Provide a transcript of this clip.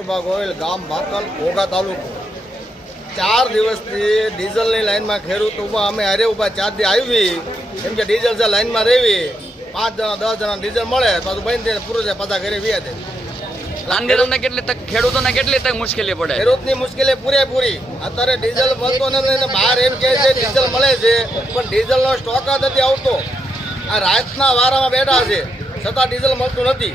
કસ્તુરબા ગોયલ, ગામ ભાકલ, ઘોઘા તાલુકો. 4 દિવસથી ડીઝલની લાઈનમાં ખેડૂતો ઊભા, અમે હારે ઊભા. 4 દી આવી કેમ કે ડીઝલ છે લાઈનમાં રહેવી, 5 જણા 10 જણા ડીઝલ મળે પાછું બંધ થઈને પૂરું છે, પાછા ઘરે વ્યા દે. કામદારોને કેટલી તક, ખેડૂતોને કેટલી તક મુશ્કેલી પડે? ખેડૂતની મુશ્કેલી પૂરેપૂરી. અત્યારે ડીઝલ મળતો નથી ને બહાર એમ કહે છે ડીઝલ મળે છે, પણ ડીઝલનો સ્ટોક જ નથી આવતો. આ રાતના વારામાં બેઠા છે છતાં ડીઝલ મળતું નથી.